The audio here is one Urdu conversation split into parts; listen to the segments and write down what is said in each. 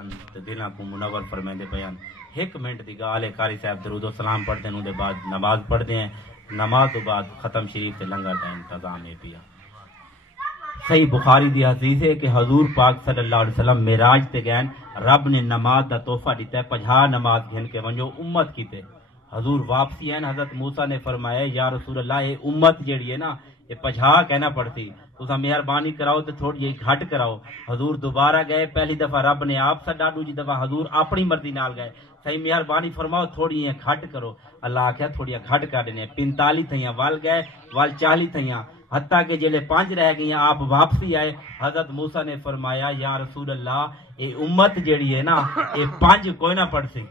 بیان تے دلاں کو منور فرمیندے بیان. ایک منٹ دی گال ہے، قاری صاحب درود و سلام پڑھتے ہیں، اون دے بعد نماز پڑھتے ہیں، نماز تو بعد ختم شریف تے لنگر دا انتظام ہے پیا. صحیح بخاری دی حدیث ہے کہ حضور پاک صلی اللہ علیہ وسلم معراج تے گئے، رب نے نماز دا تحفہ دیتا ہے، 50 نماز گھن کے ونجو امت کیتے. حضور واپسی ہیں، حضرت موسیٰ نے فرمایا یا رسول اللہ یہ امت جیڑی ہے نا یہ 50 کہنا پڑتی، تسا مہربانی کراؤ تے تھوڑی جی گھٹ کراؤ. حضور دوبارہ گئے، پہلی دفعہ رب نے آپ سڈا، دوجی دفعہ حضور اپنی مرضی نال گئے، صحیح مہربانی فرماؤ تھوڑی گھٹ کرو. اللہ آخیا تھوڑی گھٹ کر دینے، 45 تھیاں وال گئے، وال 40 تھیاں، حتیٰ کہ جلے 5 رہ گئی آپ واپسی آئے. حضرت موسیٰ نے فرمایا یا رسول اللہ یہ امت جیڑی ہے نا یہ 5 کوئی نہ پڑھ سی.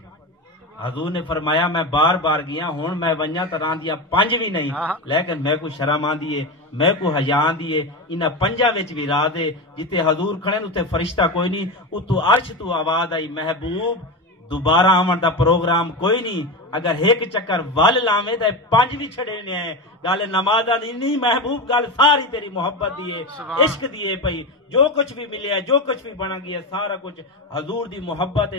حضور نے فرمایا میں بار بار گیا ہوں میں ونجا تران دیا 5 بھی نہیں، لیکن میں کو شرم آندی ہے، میں کو حیا آندی ہے. انہاں 5 وچ بھی راز ہے جتے حضور کھڑے اتنے فرشتہ کوئی نہیں، اتو عرش تو آواز آئی محبوب دوبارہ آمن دا پروگرام کوئی نہیں، اگر ایک چکر ول لاویں تے 5 بھی چھڑے نے ہیں. گل نمازاں دی نہیں محبوب، گل ساری تیری محبت دی ہے، عشق دی ہے پئی. جو کچھ بھی ملیا ہے، جو کچھ بھی بنا گیا ہے، سارا کچھ حضور دی محبت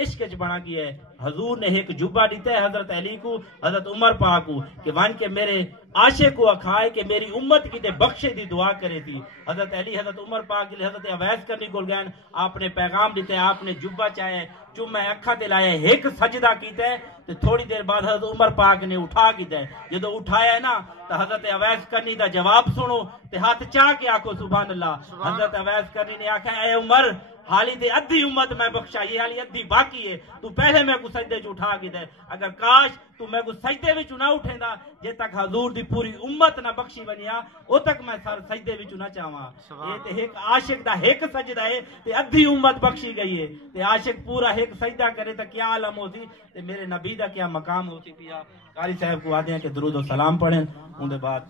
عشق وچ بنا گیا ہے. حضور نے ایک جبہ دیتا ہے حضرت علی کو، حضرت عمر پاک کو کہ وان کے میرے عاشق کو اکھائے کہ میری امت کی تے بخشے دی دعا کرے تھی. حضرت علی حضرت عمر پاک کے لیے حضرت اویس کرنی کول گئے، آپ نے پیغام دیتا ہے، آپ نے جبہ چاہے جو میں اکھا تے لایا ایک سجدہ کیتا ہے تو تھوڑی دیر بعد حضرت عمر پاک نے اٹھا کیتا ہے. جدو اٹھایا ہے نا تو حضرت اویس کرنی دا جواب سنو تے ہاتھ چاہ کے آکھو سبحان اللہ. حضرت اویس کرنی نے آکھا اے عمر حالی تے ادھی امت میں بخشا، یہ حالی ادھی باقی ہے، تو پہلے میں کو سجدے چ اٹھا کے دے. اگر کاش تو میں کو سجدے وچ نہ اٹھیندا جے تک حضور دی پوری امت نہ بخشی ونیا او تک میں سر سجدے وچ نہ چاواں. یہ تے ایک عاشق دا ایک سجدہ ہے تے ادھی امت بخشی گئی ہے. تے عاشق پورا ایک سجدہ کرے تے کیا عالم ہوتی تے میرے نبی دا کیا مقام ہوتی پیا. قاری صاحب کو آدھے ہیں کہ درود و سلام پڑھیں، اون دے بعد